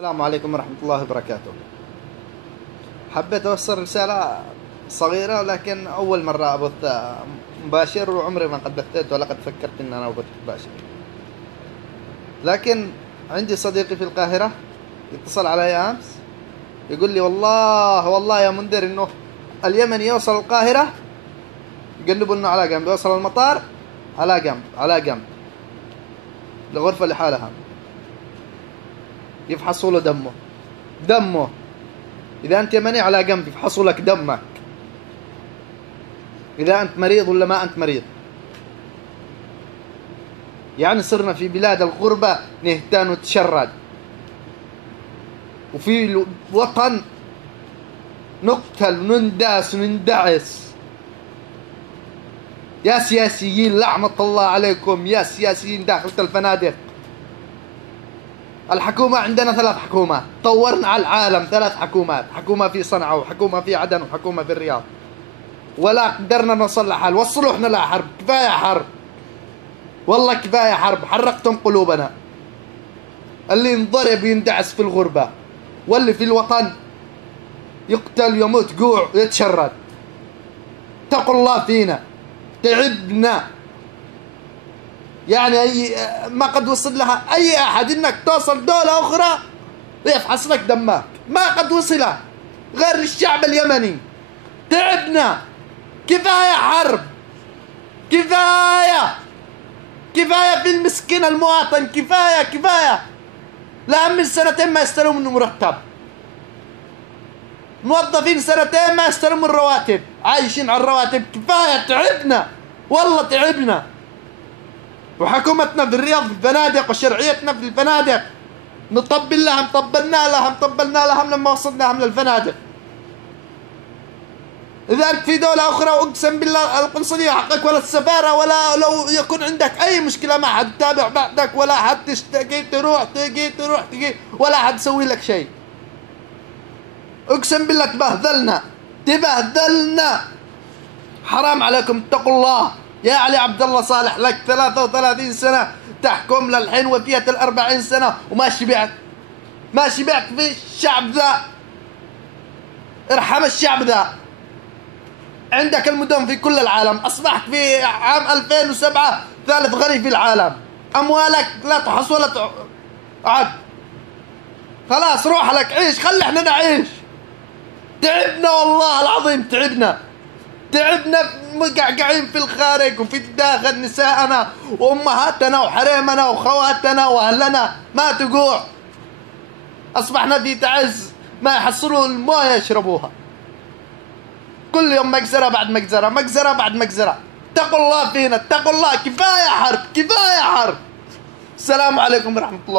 السلام عليكم ورحمة الله وبركاته. حبيت أوصل رسالة صغيرة، لكن أول مرة أبث مباشر، وعمري ما قد بثيت ولا قد فكرت إن أنا أبث مباشر. لكن عندي صديقي في القاهرة يتصل علي أمس يقول لي والله يا منذر إنه اليمني يوصل القاهرة يقلبوا لنا على جنب، يوصل المطار على جنب الغرفة لحالها، يفحصوا له دمه. إذا أنت يمني على جنب يفحصوا لك دمك، إذا أنت مريض ولا ما أنت مريض. يعني صرنا في بلاد الغربة نهتان وتشرد، وفي الوطن نقتل وننداس ونندعس. يا سياسيين لعنة الله عليكم، يا سياسيين داخل الفنادق. الحكومة عندنا 3 حكومات، طورنا على العالم 3 حكومات، حكومة في صنعاء وحكومة في عدن وحكومة في الرياض، ولا قدرنا نوصل لحل. وصلوا احنا لحرب، كفاية حرب، والله كفاية حرب. حرقتم قلوبنا. اللي ينضرب يندعس في الغربة، واللي في الوطن يقتل يموت جوع ويتشرد. اتقوا الله فينا، تعبنا. يعني ما قد وصل لها أي أحد إنك توصل دولة أخرى ويفحص لك دمك، ما قد وصل غير الشعب اليمني. تعبنا، كفاية حرب، كفاية في المسكين المواطن، كفاية. لا من 2 ما يستلموا منه مرتب، موظفين 2 ما يستلموا الرواتب، عايشين على الرواتب. كفاية، تعبنا والله تعبنا. وحكومتنا في الرياض في الفنادق، وشرعيتنا في الفنادق نطبل لهم، طبلنا لهم لما وصلناهم للفنادق. إذا أنت في دولة أخرى وأقسم بالله القنصلية حقك ولا السفارة، ولا لو يكون عندك أي مشكلة ما حد تتابع بعدك، ولا حد تشتكي، تروح تجي ولا حد يسوي لك شيء. أقسم بالله تبهذلنا. حرام عليكم، اتقوا الله. يا علي عبد الله صالح، لك 33 سنة تحكم للحين، وفيت 40 سنة وما شبعت في الشعب ذا. ارحم الشعب ذا. عندك المدن في كل العالم، أصبحت في عام 2007 ثالث غني في العالم. أموالك لا تحص ولا تعد. خلاص روح لك، عيش، خلي احنا نعيش. تعبنا والله العظيم، تعبنا مقعقعين في الخارج وفي الداخل، نساءنا وأمهاتنا وحريمنا وخواتنا وأهلنا ما تقوع. أصبحنا في تعز، ما يحصلوا المويه يشربوها. كل يوم مجزرة بعد مجزرة. اتقوا الله فينا، اتقوا الله. كفاية حرب. السلام عليكم ورحمة الله.